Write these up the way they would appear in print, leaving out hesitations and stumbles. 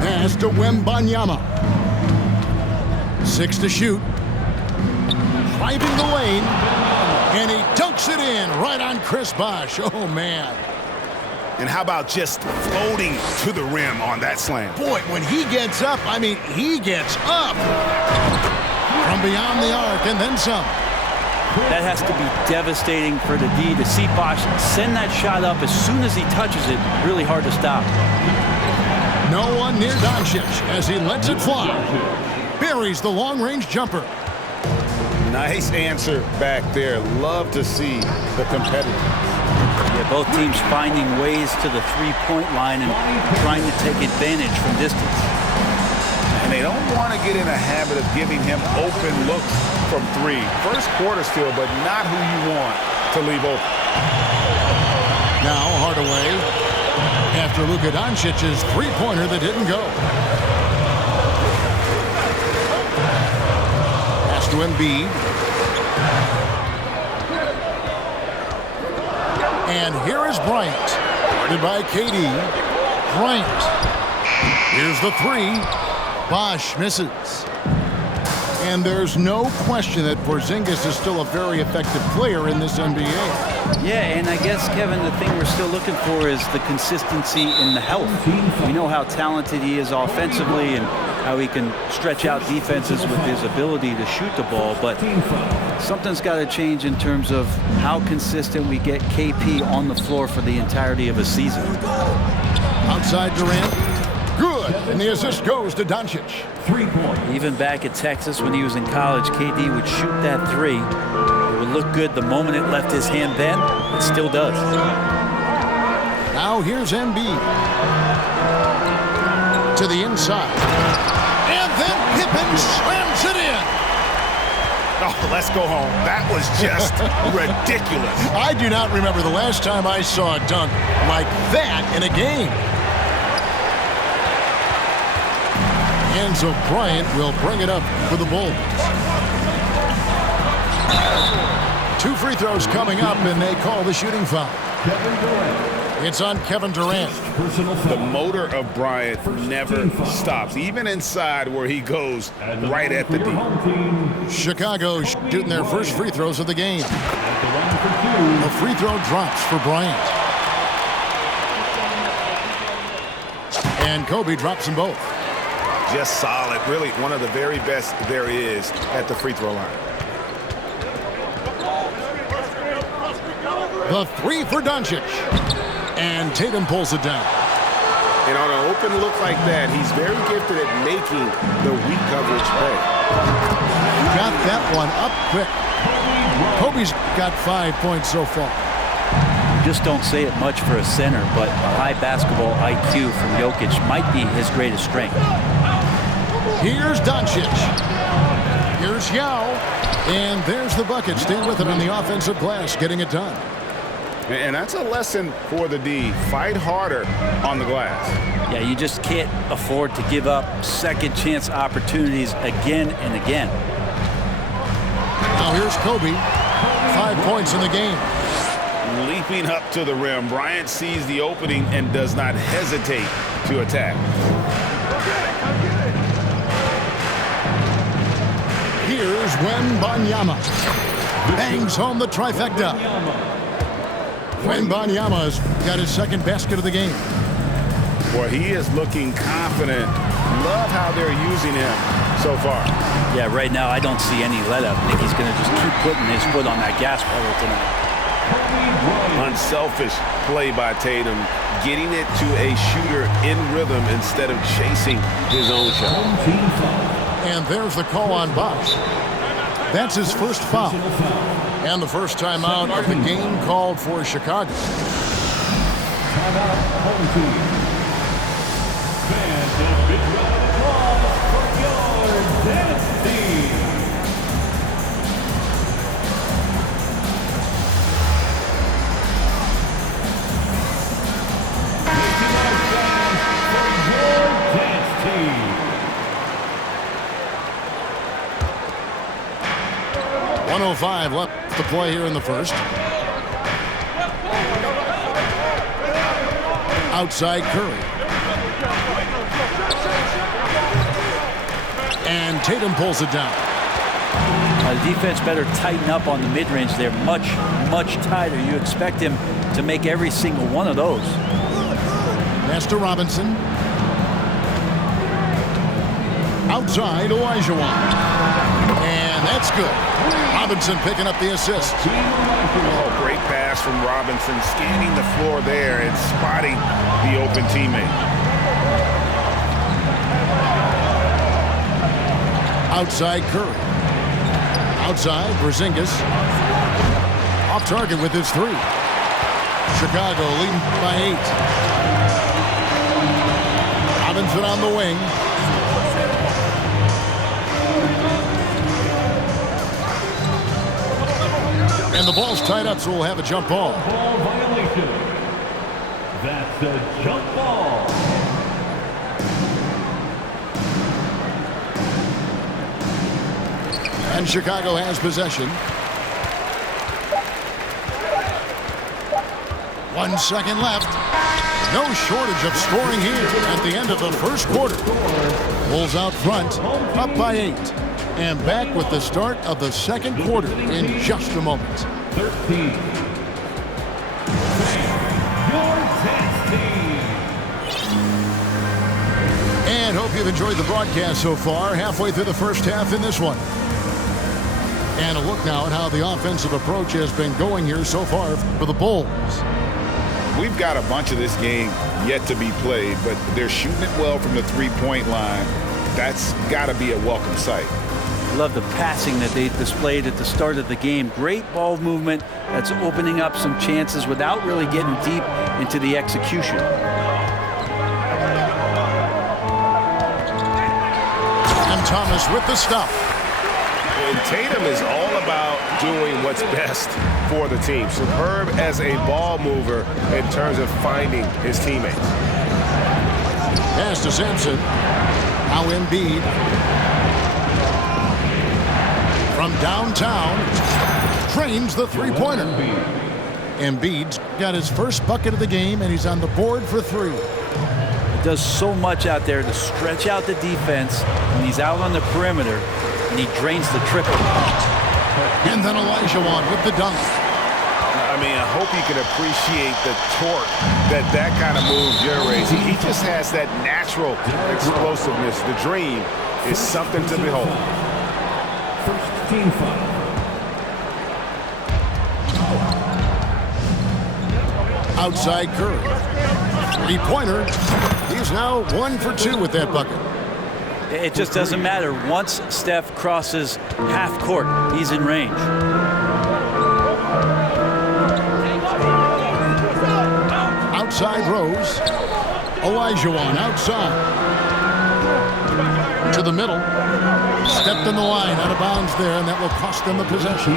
Pass to Wembanyama. 6 to shoot. Driving the lane. And he dunks it in right on Chris Bosh. Oh, man. And how about just floating to the rim on that slam? Boy, when he gets up, I mean, he gets up. From beyond the arc and then some. That has to be devastating for the D to see Bosh send that shot up as soon as he touches it. Really hard to stop. No one near Doncic as he lets it fly. Buries the long-range jumper. Nice answer back there. Love to see the competitive. Yeah, both teams finding ways to the three-point line and trying to take advantage from distance. And they don't want to get in a habit of giving him open looks from three. First quarter still, but not who you want to leave open. Now Hardaway after Luka Doncic's three-pointer that didn't go. Pass to Embiid. And here is Bryant. Guarded by KD. Bryant. Here's the three. Bosh misses. And there's no question that Porzingis is still a very effective player in this NBA. Yeah, and I guess, Kevin, the thing we're still looking for is the consistency in the health. We know how talented he is offensively and how he can stretch out defenses with his ability to shoot the ball, but something's got to change in terms of how consistent we get KP on the floor for the entirety of a season. Outside Durant. Good, and the assist goes to Doncic. 3-point. Even back at Texas when he was in college, KD would shoot that three. It would look good the moment it left his hand bent. It still does. Now here's Embiid. To the inside. And then Pippen slams it in. Oh, let's go home. That was just ridiculous. I do not remember the last time I saw a dunk like that in a game. And so Bryant will bring it up for the Bulls. 2 free throws coming up, and they call the shooting foul. Kevin Durant. It's on Kevin Durant. Personal foul. The motor of Bryant never stops, even inside where he goes right at the D. Chicago shooting their first free throws of the game. At the line for two. The free throw drops for Bryant. And Kobe drops them both. Just solid. Really one of the very best there is at the free throw line. The three for Doncic. And Tatum pulls it down. And on an open look like that, he's very gifted at making the weak coverage pay. Got that one up quick. Kobe's got 5 points so far. You just don't say it much for a center, but a high basketball IQ from Jokic might be his greatest strength. Here's Doncic. Here's Yao. And there's the bucket. Stay with it on the offensive glass, getting it done. And that's a lesson for the D. Fight harder on the glass. Yeah, you just can't afford to give up second chance opportunities again and again. Now here's Kobe. 5 points in the game. Leaping up to the rim, Bryant sees the opening and does not hesitate to attack. Here's Wembanyama. Bangs home the trifecta. Wembanyama's got his second basket of the game. Boy, he is looking confident. Love how they're using him so far. Yeah, right now I don't see any let-up. I think he's going to just keep putting his foot on that gas pedal tonight. Unselfish play by Tatum, getting it to a shooter in rhythm instead of chasing his own shot. And there's the call on Bosh. That's his first foul. And the first time out of the game called for Chicago. Timeout, home team. Fans, a big round of applause for your dance team. Taking our fans for your dance team. 1:05 left to play here in the first. Outside Curry. And Tatum pulls it down. The defense better tighten up on the mid-range. They're much, much tighter. You expect him to make every single one of those. Pass to Robinson. Outside, Olajuwon. And that's good. Robinson picking up the assist. Oh, great pass from Robinson, scanning the floor there and spotting the open teammate. Outside, Curry. Outside, Porzingis. Off target with his three. Chicago leading by 8. Robinson on the wing. And the ball's tied up, so we'll have a jump ball. Ball violation. That's a jump ball. And Chicago has possession. 1 second left. No shortage of scoring here at the end of the first quarter. Bulls out front, up by 8. And back with the start of the second quarter in just a moment. 13. Your test team. And hope you've enjoyed the broadcast so far. Halfway through the first half in this one. And a look now at how the offensive approach has been going here so far for the Bulls. We've got a bunch of this game yet to be played, but they're shooting it well from the three-point line. That's got to be a welcome sight. Love the passing that they displayed at the start of the game. Great ball movement that's opening up some chances without really getting deep into the execution. And Thomas with the stop. And Tatum is all about doing what's best for the team. Superb as a ball mover in terms of finding his teammates. Pass to Sampson. Now Embiid. From downtown, trains the three-pointer. Embiid's got his first bucket of the game, and he's on the board for 3. He does so much out there to stretch out the defense when he's out on the perimeter, and he drains the triple. And then Olajuwon with the dunk. I mean, I hope you can appreciate the torque that kind of move generates. He just has that natural explosiveness. The dream is something to behold. First team foul. Outside Curry. Three-pointer. He's now 1 for 2 with that bucket. It just doesn't matter. Once Steph crosses half court, he's in range. Outside Rose. Olajuwon outside. To the middle. Stepped in the line, out of bounds there, and that will cost them the possession.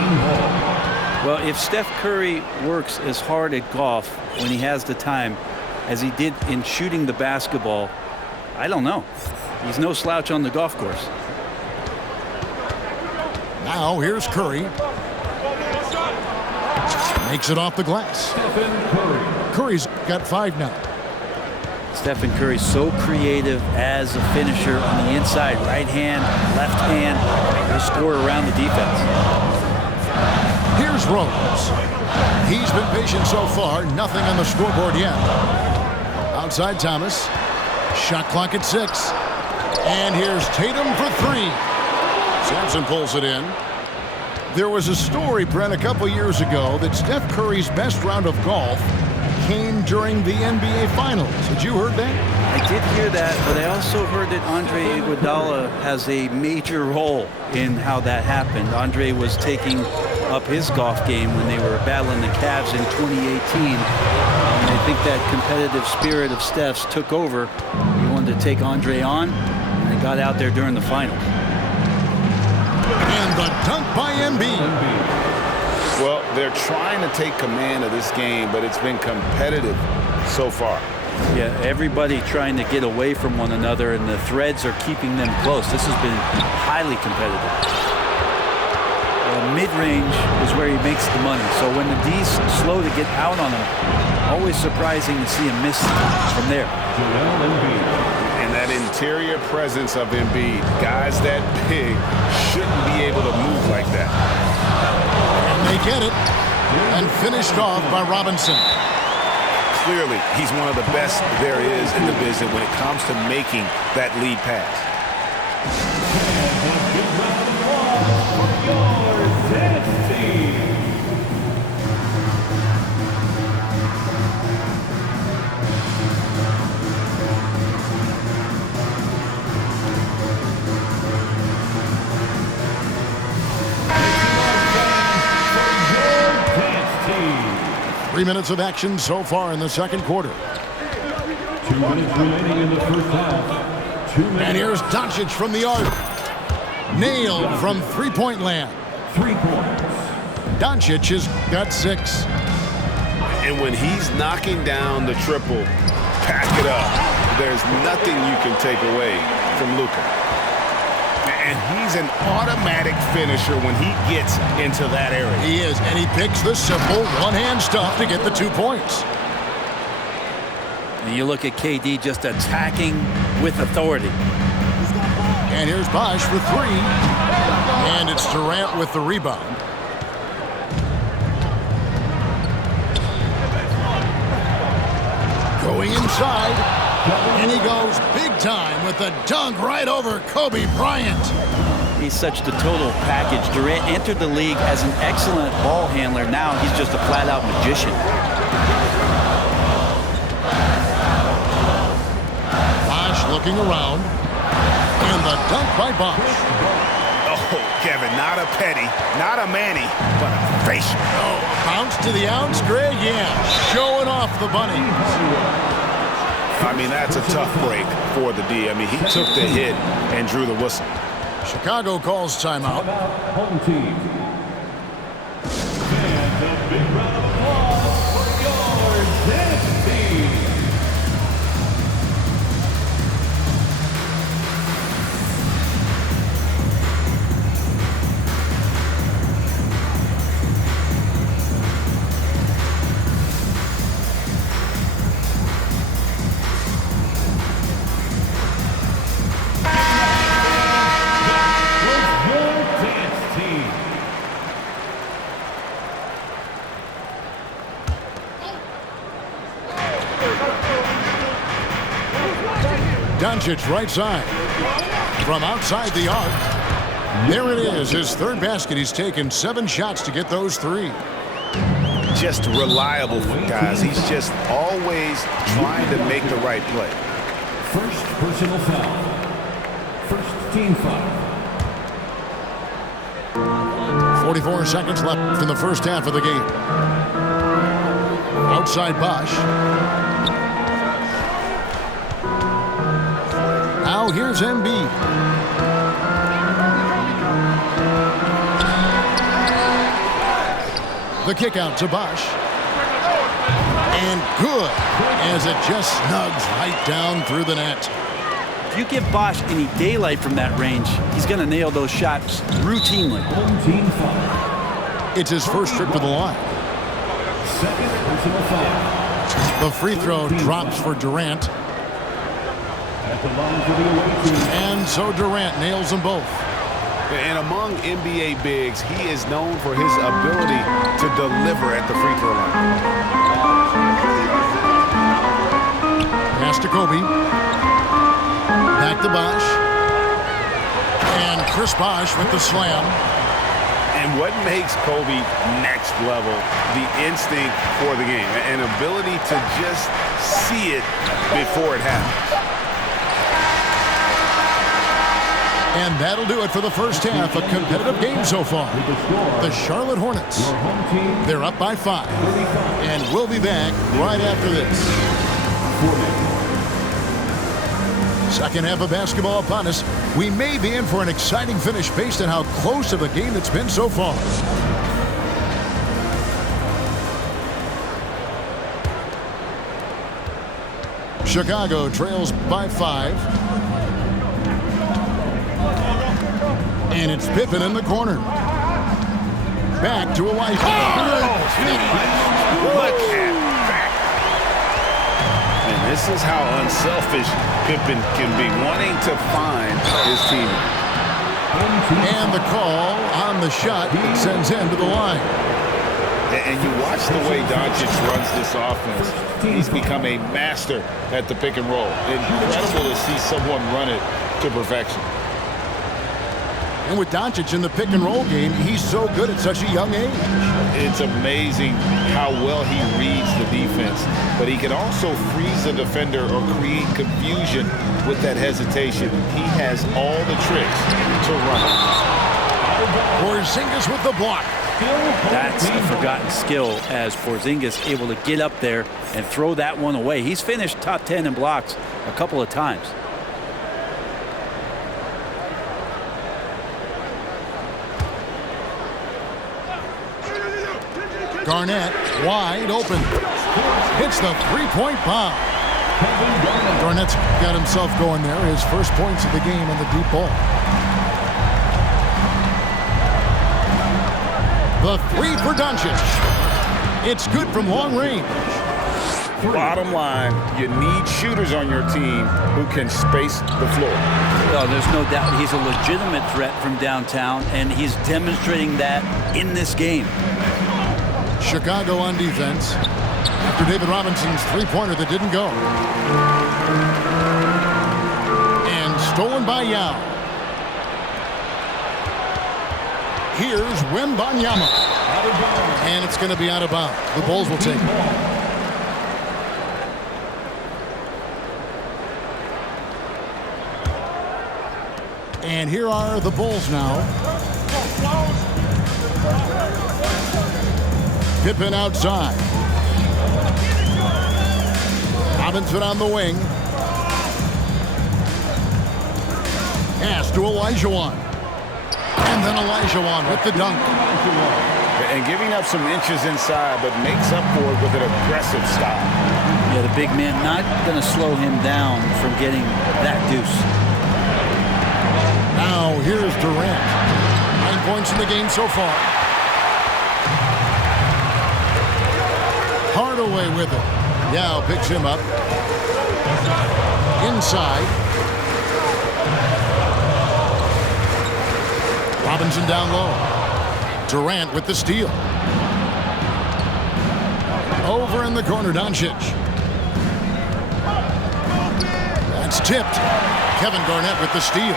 Well, if Steph Curry works as hard at golf when he has the time as he did in shooting the basketball, I don't know. He's no slouch on the golf course. Now here's Curry. Makes it off the glass. Stephen Curry. Curry's got 5 now. Stephen Curry so creative as a finisher on the inside, right hand, left hand. He'll score around the defense. Here's Rose. He's been patient so far. Nothing on the scoreboard yet. Outside Thomas. Shot clock at 6. And here's Tatum for 3. Sampson pulls it in. There was a story, Brent, a couple years ago that Steph Curry's best round of golf came during the NBA Finals. Had you heard that? I did hear that, but I also heard that Andre Iguodala has a major role in how that happened. Andre was taking up his golf game when they were battling the Cavs in 2018. And I think that competitive spirit of Steph's took over. He wanted to take Andre on, and they got out there during the finals. And the dunk by Embiid. Well, they're trying to take command of this game, but it's been competitive so far. Yeah, everybody trying to get away from one another, and the threads are keeping them close. This has been highly competitive. Mid-range is where he makes the money. So when the D's slow to get out on him, always surprising to see him miss from there. And that interior presence of Embiid. Guys that big shouldn't be able to move like that. And they get it. And finished off by Robinson. Clearly, he's one of the best there is in the business when it comes to making that lead pass. Three minutes of action so far in the second quarter. 2 minutes remaining in the first half. 2 minutes. And here's Doncic from the arc. Nailed from three-point land. 3 points. Doncic has got 6. And when he's knocking down the triple, pack it up. There's nothing you can take away from Luka. And he's an automatic finisher when he gets into that area. He is, and he picks the simple one-hand stuff to get the 2 points. And you look at KD just attacking with authority. And here's Bosh for 3. And it's Durant with the rebound. Going inside. And he goes big time with a dunk right over Kobe Bryant. He's such the total package. Durant entered the league as an excellent ball handler. Now he's just a flat-out magician. Bosh looking around. And the dunk by Bosh. Oh, Kevin, not a petty, not a Manny, but a facial. Oh, bounce to the ounce, Greg. Yeah, showing off the bunny. I mean, that's a tough break for the D. I mean, he took the hit and drew the whistle. Chicago calls timeout. Home team. And a big round of applause for your dance team. Doncic right side. From outside the arc. There it is, his third basket. He's taken 7 shots to get those 3. Just reliable, guys. He's just always trying to make the right play. First personal foul. First team foul. 44 seconds left in the first half of the game. Outside Bosh. Now here's Embiid. The kick out to Bosh. And good, as it just snugs right down through the net. If you give Bosh any daylight from that range, he's going to nail those shots routinely. Home team foul. It's his first trip to the line. Second personal foul. The free throw drops for Durant. At the line for the away team. And so Durant nails them both. And among NBA bigs, he is known for his ability to deliver at the free throw line. Pass to Kobe. Back to Bosh. And Chris Bosh with the slam. And what makes Kobe next level, the instinct for the game, an ability to just see it before it happens. And that'll do it for the first half. A competitive game so far. The Charlotte Hornets, they're up by 5. And we'll be back right after this. Second half of basketball upon us. We may be in for an exciting finish based on how close of a game it's been so far. Chicago trails by 5. And it's Pippen in the corner. Back to a life. Look at that. And This is how unselfish Pippen can be, wanting to find his teammate. And the call on the shot that sends him to the line. And you watch the way Doncic runs this offense. He's become a master at the pick and roll. Incredible to see someone run it to perfection. And with Doncic in the pick and roll game, he's so good at such a young age. It's amazing how well he reads the defense, but he can also freeze the defender or create confusion with that hesitation. He has all the tricks to run it. Porzingis with the block. That's a forgotten skill as Porzingis able to get up there and throw that one away. He's finished top 10 in blocks a couple of times. Garnett wide open. Hits the three-point bomb. Garnett's got himself going there. His first points of the game on the deep ball. The three for Doncic. It's good from long range. Bottom line, you need shooters on your team who can space the floor. Oh, there's no doubt he's a legitimate threat from downtown, and he's demonstrating that in this game. Chicago on defense after David Robinson's three-pointer that didn't go. And stolen by Yao. Here's Wembanyama. And it's going to be out of bounds. The Bulls will take it. And here are the Bulls now. Pippen outside. Robinson on the wing. Pass to Olajuwon. And then Olajuwon with the dunk. And giving up some inches inside, but makes up for it with an aggressive stop. Yeah, the big man not going to slow him down from getting that deuce. Now here's Durant. 9 points in the game so far. Hardaway with it. Yao picks him up. Inside. Robinson down low. Durant with the steal. Over in the corner, Doncic. That's tipped. Kevin Garnett with the steal.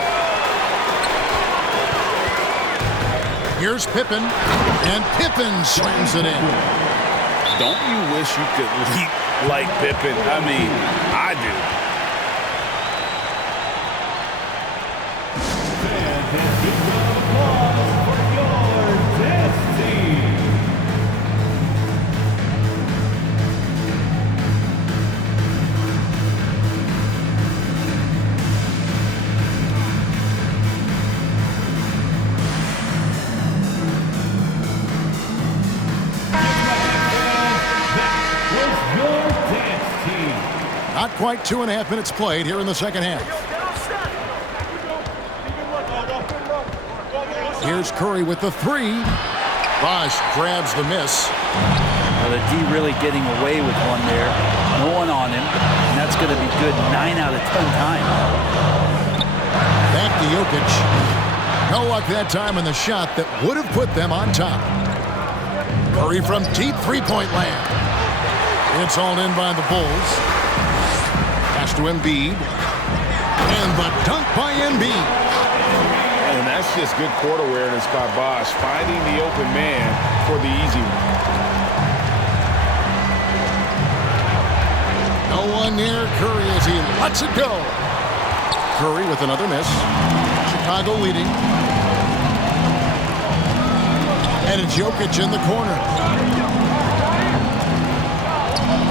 Here's Pippen. And Pippen slams it in. Don't you wish you could leap like Pippen? I mean, I do. Not quite 2.5 minutes played here in the second half. Here's Curry with the three. Bosh grabs the miss. Well, the D really getting away with one there. No one on him. And that's going to be good 9 out of 10 times. Back to Jokic. No luck that time on the shot that would have put them on top. Curry from deep three-point land. It's hauled in by the Bulls. Pass to Embiid. And the dunk by Embiid. And that's just good court awareness by Bosh, finding the open man for the easy one. No one near Curry as he lets it go. Curry with another miss. Chicago leading. And it's Jokic in the corner.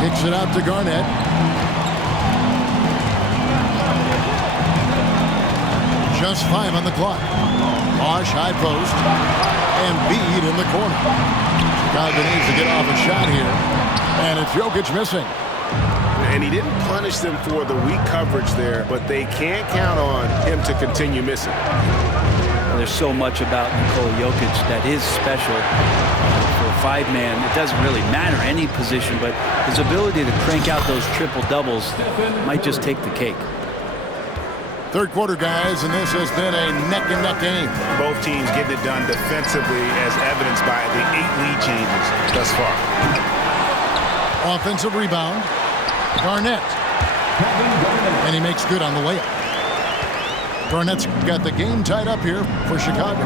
Kicks it out to Garnett. Just 5 on the clock. Bosh high post. Embiid in the corner. Chicago needs to get off a shot here. And it's Jokic missing. And he didn't punish them for the weak coverage there, but they can't count on him to continue missing. There's so much about Nikola Jokic that is special. For a five-man, it doesn't really matter any position, but his ability to crank out those triple-doubles might just take the cake. Third quarter, guys, and this has been a neck-and-neck game. Both teams getting it done defensively, as evidenced by the 8 lead changes thus far. Offensive rebound. Garnett. And he makes good on the layup. Garnett's got the game tied up here for Chicago.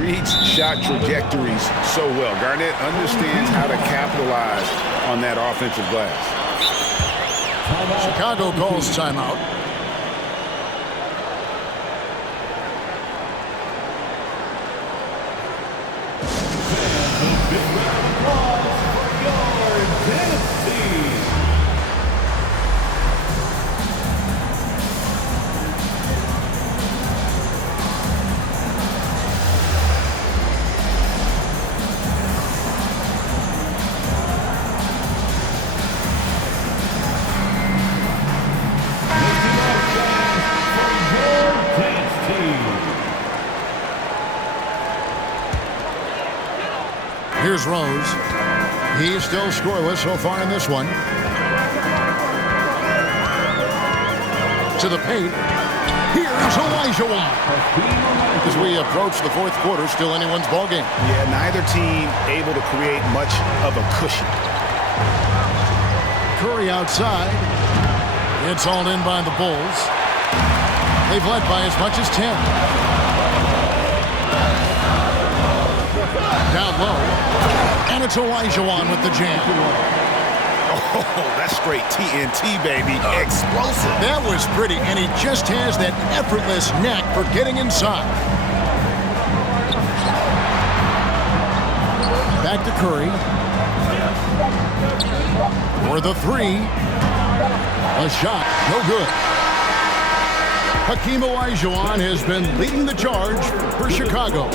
Reads shot trajectories so well. Garnett understands how to capitalize on that offensive glass. Chicago calls timeout. Here's Rose. He's still scoreless so far in this one. To the paint. Here's Olajuwon. As we approach the fourth quarter, still anyone's ballgame. Yeah, neither team able to create much of a cushion. Curry outside. It's hauled in by the Bulls. They've led by as much as 10. Down low. And it's Olajuwon with the jam. Oh, that's straight TNT, baby. Explosive. That was pretty, and he just has that effortless knack for getting inside. Back to Curry. For the three. A shot, no good. Hakeem Olajuwon has been leading the charge for Chicago.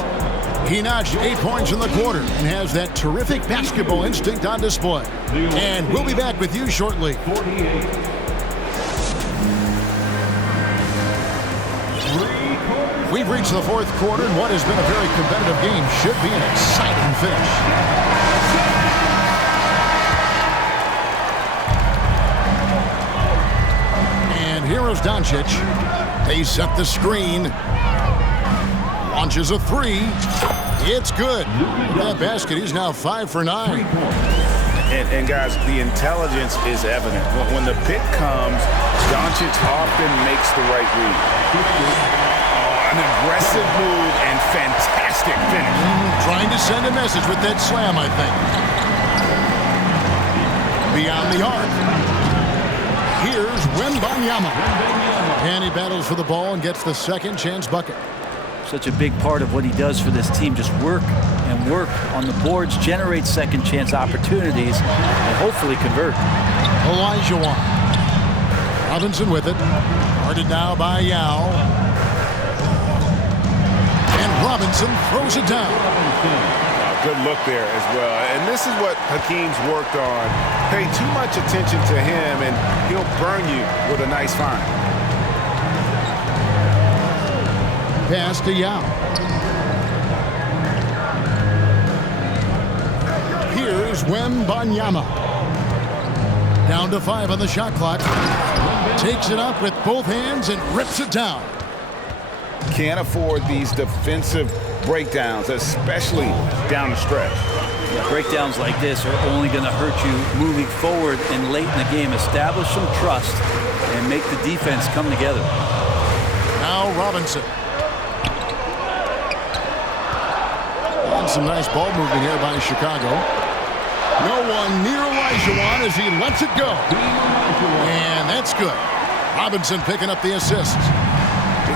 He notched 8 points in the quarter and has that terrific basketball instinct on display. And we'll be back with you shortly. We've reached the fourth quarter, and what has been a very competitive game should be an exciting finish. And here is Doncic. They set the screen. Launches a three. It's good. With that basket, he's now 5 for 9. And guys, the intelligence is evident. When the pick comes, Doncic often makes the right read. An aggressive move and fantastic finish. Trying to send a message with that slam, I think. Beyond the arc. Here's Wembanyama. And he battles for the ball and gets the second chance bucket. Such a big part of what he does for this team, just work and work on the boards, generate second chance opportunities, and hopefully convert. Olajuwon. Robinson with it. Guarded now by Yao. And Robinson throws it down. Good look there as well. And this is what Hakeem's worked on. Pay too much attention to him, and he'll burn you with a nice find. Pass to Yao. Here's Wembanyama. Down to 5 on the shot clock. Takes it up with both hands and rips it down. Can't afford these defensive breakdowns, especially down the stretch. Yeah, breakdowns like this are only going to hurt you moving forward and late in the game. Establish some trust and make the defense come together. Now Robinson. Some nice ball movement here by Chicago. No one near Olajuwon as he lets it go. And that's good. Robinson picking up the assist.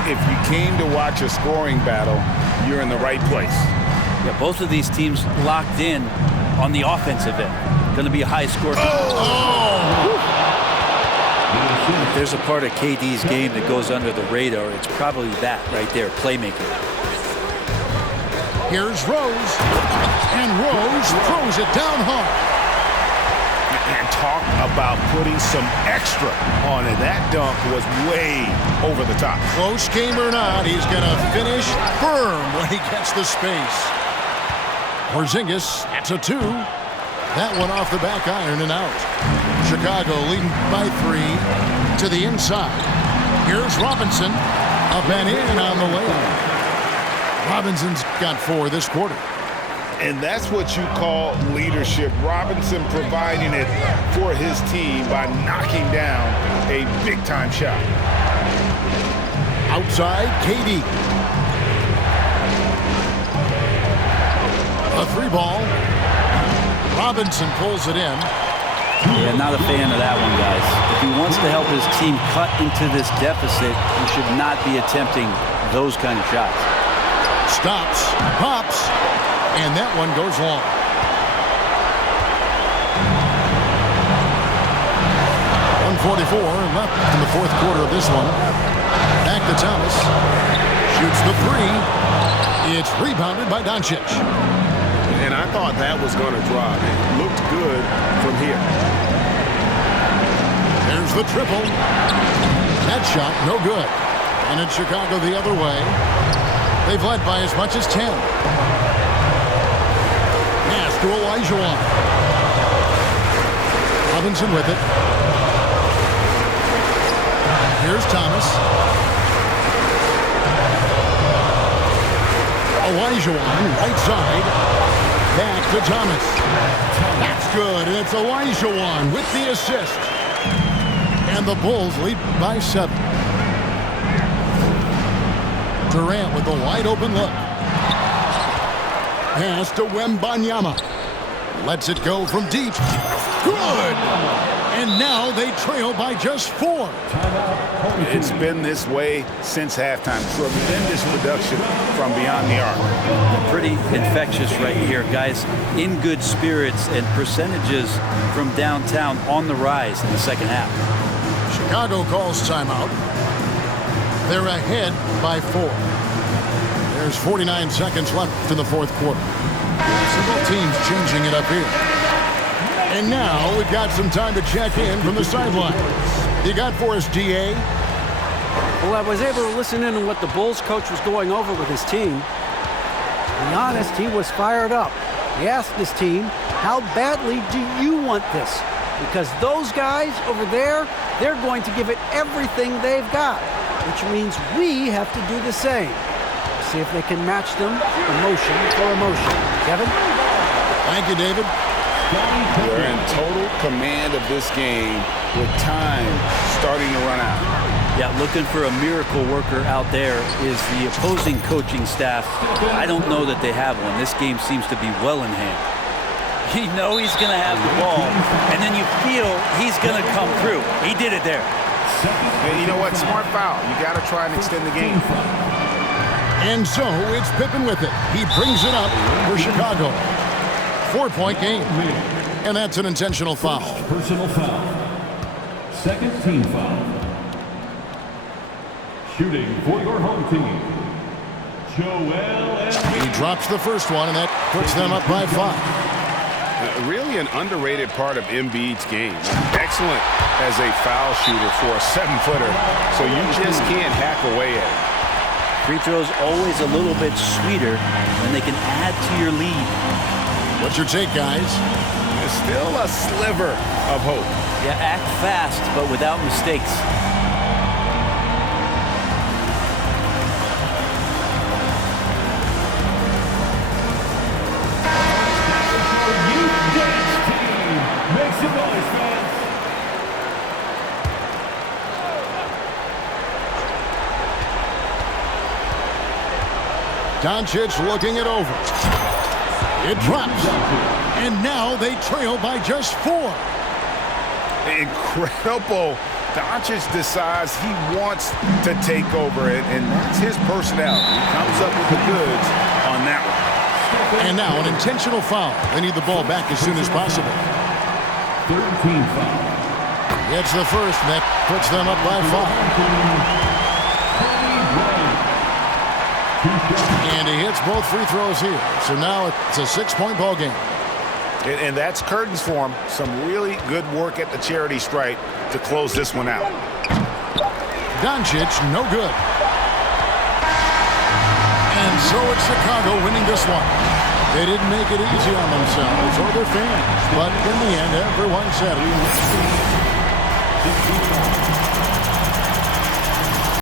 If you came to watch a scoring battle, you're in the right place. Yeah, both of these teams locked in on the offensive end. Going to be a high score. If there's a part of KD's game that goes under the radar, it's probably that right there, playmaking. Here's Rose. And Rose throws it down hard. And talk about putting some extra on it. That dunk was way over the top. Close game or not, he's going to finish firm when he gets the space. Porzingis to 2. That one off the back iron and out. Chicago leading by 3 to the inside. Here's Robinson. Up and in on the layup. Robinson's got 4 this quarter. And that's what you call leadership. Robinson providing it for his team by knocking down a big-time shot. Outside, KD. A 3-ball. Robinson pulls it in. Yeah, not a fan of that one, guys. If he wants to help his team cut into this deficit, he should not be attempting those kind of shots. Stops, pops, and that one goes long. .144 left in the fourth quarter of this one. Back to Thomas. Shoots the 3. It's rebounded by Doncic. And I thought that was going to drop. It looked good from here. There's the triple. That shot, no good. And it's Chicago the other way. They've led by as much as 10. Pass to Olajuwon. Robinson with it. Here's Thomas. Olajuwon, right side. Back to Thomas. That's good. And it's Olajuwon with the assist. And the Bulls lead by 7. Durant with a wide open look. Pass to Wembanyama. Lets it go from deep. Good! And now they trail by just 4. It's been this way since halftime. Tremendous production from beyond the arc. Pretty infectious right here, guys. In good spirits and percentages from downtown on the rise in the second half. Chicago calls timeout. They're ahead by 4. There's 49 seconds left in the fourth quarter. So both teams changing it up here. And now we've got some time to check in from the sidelines. You got for us, DA? Well, I was able to listen in on what the Bulls coach was going over with his team. To be honest, he was fired up. He asked his team, how badly do you want this? Because those guys over there, they're going to give it everything they've got, which means we have to do the same. See if they can match them emotion for emotion. Kevin? Thank you, David. They're in total command of this game with time starting to run out. Yeah, looking for a miracle worker out there is the opposing coaching staff. I don't know that they have one. This game seems to be well in hand. You know he's going to have the ball, and then you feel he's going to come through. He did it there. And you know what? Smart foul. You got to try and extend the game. And so it's Pippen with it. He brings it up for Chicago. 4-point game. And that's an intentional foul. Personal foul. Second team foul. Shooting for your home team, Joel Embiid. He drops the first one, and that puts them up by 5. Really an underrated part of Embiid's game. Excellent as a foul shooter for a 7-footer, so you just can't hack away at it. Free throws always a little bit sweeter when they can add to your lead. What's your take, guys? There's still a sliver of hope. Yeah, act fast, but without mistakes. Make some noise, fans. Doncic looking it over. It drops. And now they trail by just 4. Incredible. Doncic decides he wants to take over it, and that's his personality. He comes up with the goods on that one. And now an intentional foul. They need the ball back as soon as possible. Third team foul. It's the first, and that puts them up by 5. And he hits both free throws here. So now it's a 6-point ball game. And that's curtains for him. Some really good work at the charity stripe to close this one out. Doncic, no good. And so it's Chicago winning this one. They didn't make it easy on themselves or their fans, but in the end, everyone said we